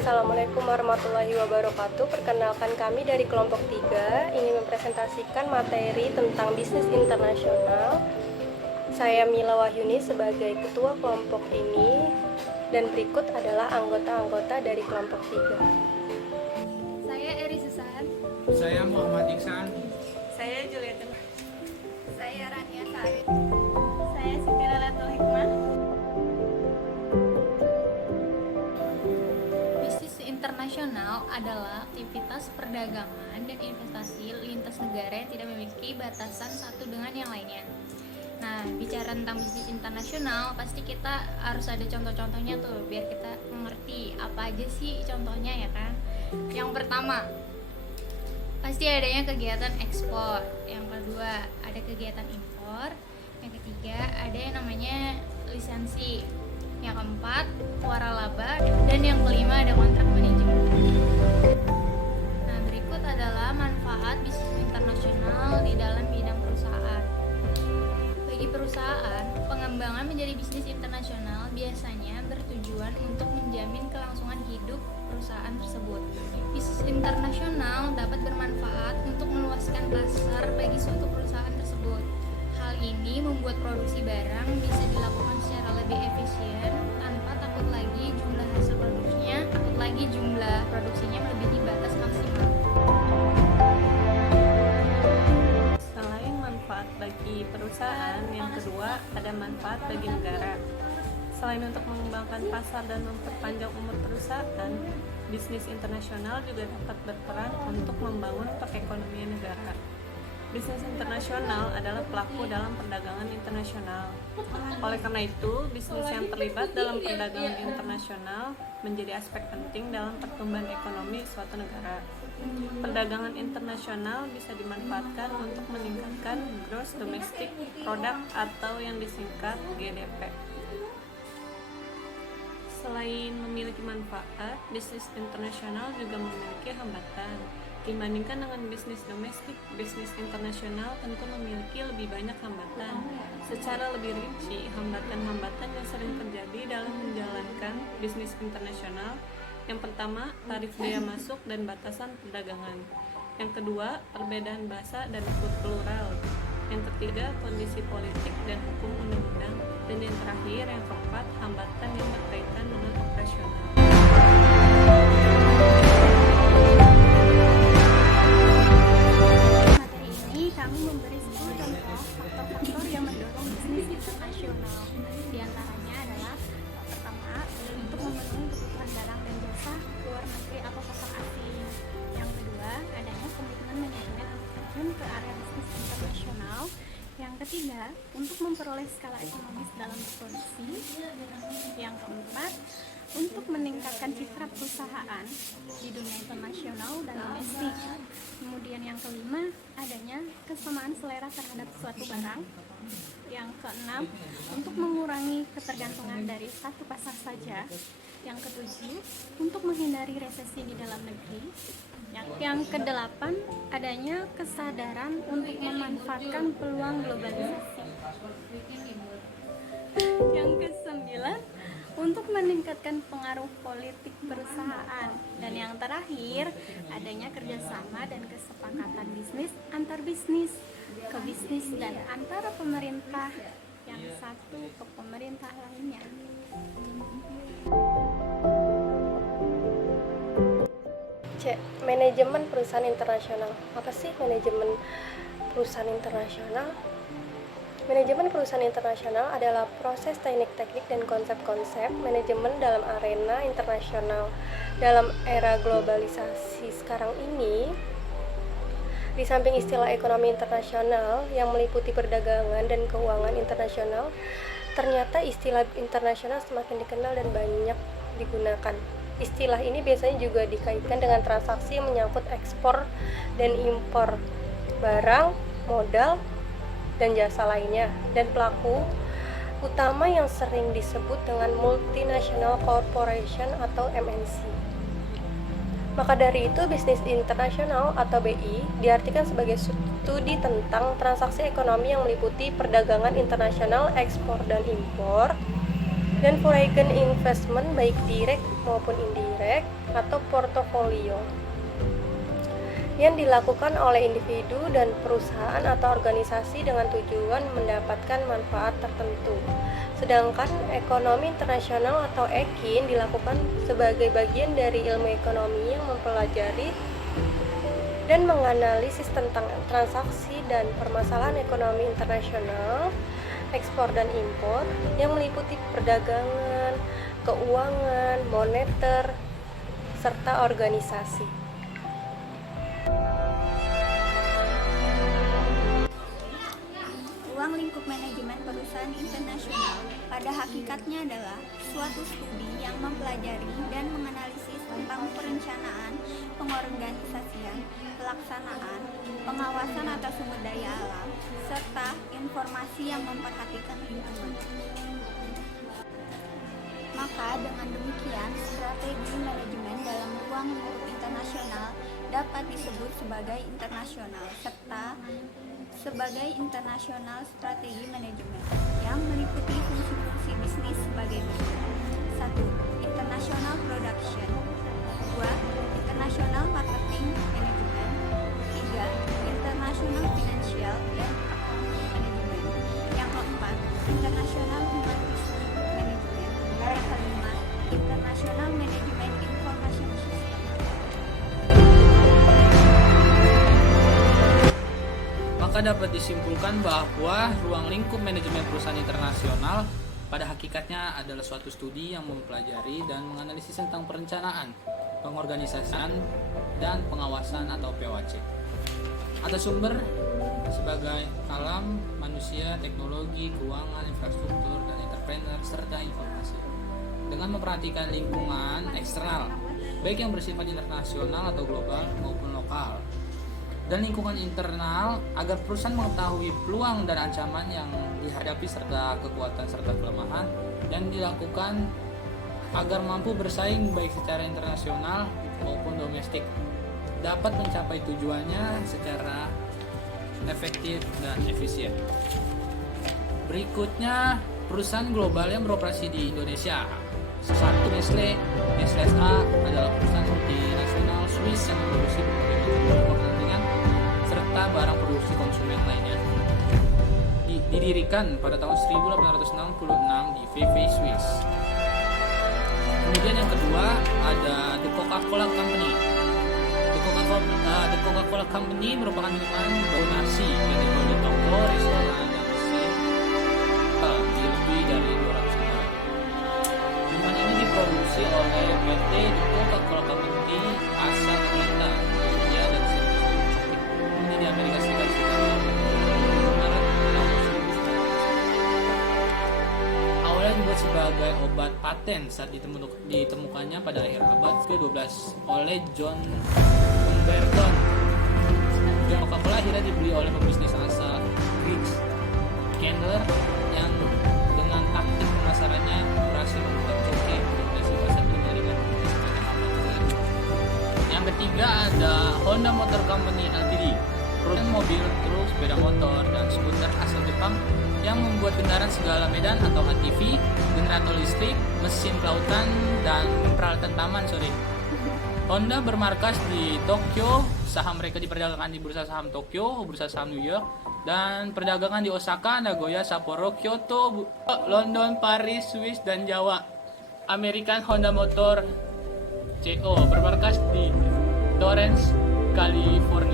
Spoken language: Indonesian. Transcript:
Assalamualaikum warahmatullahi wabarakatuh. Perkenalkan, kami dari kelompok 3 ingin mempresentasikan materi tentang bisnis internasional. Saya Mila Wahyuni sebagai ketua kelompok ini, dan berikut adalah anggota-anggota dari kelompok 3. Saya Eri Susan. Saya Muhammad Iksan. Saya Juliet. Saya Rania Sari. Saya Siti Lalatul Hikmah. Bisnis internasional adalah aktivitas perdagangan dan investasi lintas negara yang tidak memiliki batasan satu dengan yang lainnya. Nah, bicara tentang bisnis internasional, pasti kita harus ada contoh-contohnya tuh, biar kita mengerti apa aja sih contohnya, ya kan? Yang pertama, pasti adanya kegiatan ekspor. Yang kedua, ada kegiatan impor. Yang ketiga, ada yang namanya lisensi. Yang keempat, waralaba. Dan yang kelima, ada kontrak manajemen. Nah, berikut adalah manfaat bisnis internasional di dalam bidang perusahaan. Bagi perusahaan, pengembangan menjadi bisnis internasional biasanya bertujuan untuk menjamin kelangsungan hidup perusahaan tersebut. Bisnis internasional dapat bermanfaat untuk meluaskan pasar bagi suatu perusahaan tersebut. Hal ini membuat produksi barang bisa dilakukan secara lebih efisien tanpa takut lagi jumlah produksinya melebihi batas maksimal. Selain manfaat bagi perusahaan, yang kedua ada manfaat bagi negara. Selain untuk mengembangkan pasar dan memperpanjang umur perusahaan, bisnis internasional juga dapat berperan untuk membangun perekonomian negara. Bisnis internasional adalah pelaku dalam perdagangan internasional. Oleh karena itu, bisnis yang terlibat dalam perdagangan internasional menjadi aspek penting dalam pertumbuhan ekonomi suatu negara. Perdagangan internasional bisa dimanfaatkan untuk meningkatkan gross domestic product atau yang disingkat GDP. Selain memiliki manfaat, bisnis internasional juga memiliki hambatan. Dibandingkan dengan bisnis domestik, bisnis internasional tentu memiliki lebih banyak hambatan. Secara lebih rinci, hambatan-hambatan yang sering terjadi dalam menjalankan bisnis internasional. Yang pertama, tarif bea masuk dan batasan perdagangan. Yang kedua, perbedaan bahasa dan plural. Yang ketiga, kondisi politik dan hukum undang-undang. Dan yang terakhir, yang keempat, hambatan yang berkaitan dengan operasional. Materi ini kami memberi 10 contoh faktor-faktor yang mendorong bisnis internasional. Di antaranya adalah pertama, untuk memenuhi kebutuhan barang dan jasa luar negeri atau pasar asing. Yang kedua, adanya komitmen manajemen terjun ke area bisnis internasional. Yang ketiga, untuk memperoleh skala ekonomis dalam berproduksi. Yang keempat, untuk meningkatkan citra perusahaan di dunia internasional dan domestik. Kemudian yang kelima, adanya kesamaan selera terhadap suatu barang. Yang keenam, untuk mengurangi ketergantungan dari satu pasar saja. Yang ketujuh, untuk menghindari resesi di dalam negeri. Yang kedelapan, adanya kesadaran untuk memanfaatkan peluang globalisasi. Yang kesembilan, untuk meningkatkan pengaruh politik perusahaan. Dan yang terakhir, adanya kerjasama dan kesepakatan bisnis antar bisnis ke bisnis dan antara pemerintah yang satu ke pemerintah lainnya. Manajemen perusahaan internasional. Apa sih manajemen perusahaan internasional? Manajemen perusahaan internasional adalah proses teknik-teknik dan konsep-konsep manajemen dalam arena internasional. Dalam era globalisasi sekarang ini, di samping istilah ekonomi internasional yang meliputi perdagangan dan keuangan internasional, ternyata istilah internasional semakin dikenal dan banyak digunakan. Istilah ini biasanya juga dikaitkan dengan transaksi yang menyangkut ekspor dan impor barang, modal, dan jasa lainnya. Dan pelaku utama yang sering disebut dengan multinational corporation atau MNC. Maka dari itu, bisnis internasional atau BI diartikan sebagai studi tentang transaksi ekonomi yang meliputi perdagangan internasional, ekspor dan impor, dan foreign investment baik direct maupun indirect atau portofolio yang dilakukan oleh individu dan perusahaan atau organisasi dengan tujuan mendapatkan manfaat tertentu. Sedangkan ekonomi internasional atau EKIN dilakukan sebagai bagian dari ilmu ekonomi yang mempelajari dan menganalisis tentang transaksi dan permasalahan ekonomi internasional, ekspor dan impor yang meliputi perdagangan, keuangan, moneter, serta organisasi. Ruang lingkup manajemen perusahaan internasional pada hakikatnya adalah suatu studi yang mempelajari dan menganalisis tentang perencanaan, pengorganisasian, pelaksanaan, pengawasan atas sumber daya alam, serta informasi yang memperhatikan lingkungan. Maka dengan demikian, strategi manajemen dalam ruang lingkup internasional dapat disebut sebagai internasional, serta sebagai internasional strategi manajemen yang meliputi fungsi-fungsi bisnis sebagai berikut. 1. International production. 2. International marketing management. 3. International financial and accounting management. Yang keempat, international human resource management. Yang kelima, international management information system. Maka dapat disimpulkan bahwa ruang lingkup manajemen perusahaan internasional pada hakikatnya adalah suatu studi yang mempelajari dan menganalisis tentang perencanaan, pengorganisasian, dan pengawasan atau POAC. Atas sumber sebagai alam, manusia, teknologi, keuangan, infrastruktur, dan entrepreneur, serta informasi. Dengan memperhatikan lingkungan eksternal, baik yang bersifat internasional atau global maupun lokal, dan lingkungan internal agar perusahaan mengetahui peluang dan ancaman yang dihadapi serta kekuatan serta kelemahan yang dilakukan agar mampu bersaing baik secara internasional maupun domestik, dapat mencapai tujuannya secara efektif dan efisien. Berikutnya, perusahaan global yang beroperasi di Indonesia. Satu, Nestle. Nestle SA adalah perusahaan multinasional Swiss yang memproduksi berbagai macam kepentingan serta barang produksi konsumen lainnya. Didirikan pada tahun 1866 di Vevey, Swiss. Kemudian yang kedua ada The Coca-Cola Company. The Coca-Cola Company merupakan minuman bau nasi yang dijual di toko, restoran, dan mesin di lebih dari 200 negara. Minuman ini diproduksi oleh PT The Coca-Cola Company asal Atlanta, Georgia, dan ini di Amerika Serikat sekitar Maret tahun 1900. Awalnya dibuat sebagai obat paten saat ditemukannya pada akhir abad ke-12 oleh John Pemberton. Coca-Cola akhirnya dibeli oleh pebisnis asal Greece, Candler, yang dengan taktik pemasarannya berhasil membuat coke mendominasi pasar dunia dengan yang ketiga ada Honda Motor Company Ltd, perusahaan mobil, truk, sepeda motor, dan skuter asal Jepang yang membuat kendaraan segala medan atau ATV, generator listrik, mesin pelautan, dan peralatan taman. Honda bermarkas di Tokyo, saham mereka diperdagangkan di bursa saham Tokyo, bursa saham New York, dan perdagangan di Osaka, Nagoya, Sapporo, Kyoto, London, Paris, Swiss, dan Jawa. American Honda Motor CO bermarkas di Torrance, California.